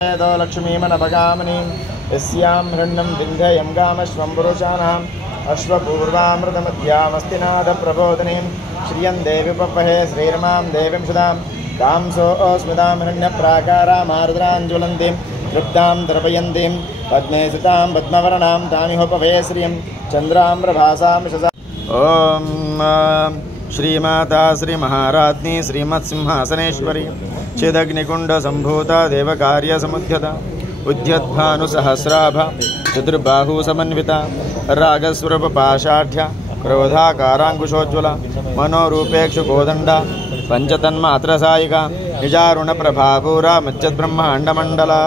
लक्ष्मीमनभगामनीं यस्यां हिरण्यं विन्ध्ययं गामश्वं पुरुषाणाम् अश्वपूर्वामृतमध्यामस्तिनाथप्रबोधिनीं श्रियं देवी पपहे श्रीरमां देवीं सुधां तां सोऽस्मितां हिरण्यप्राकारामार्द्राञ्ज्वलन्तीं तृप्तां द्रवयन्तीं पद्मे सुतां पद्मवर्णां तामिहोपभे श्रियं चन्द्रां प्रभासां शशा। ॐ श्रीमाता श्रीमहाराज्ञी श्रीमत्सिंहासनेश्वरी चिदग्निकुण्डसम्भूता देवकार्यसमुद्यता उद्यद्भानुसहस्राभा चतुर्बाहु समन्विता रागस्वरूपपाषाढ्या क्रोधाकाराङ्कुशोज्ज्वला मनोरूपेक्षुकोदण्डा पञ्चतन्मात्रसायिका निजारुणप्रभापूरा मच्चद्ब्रह्माण्डमण्डला।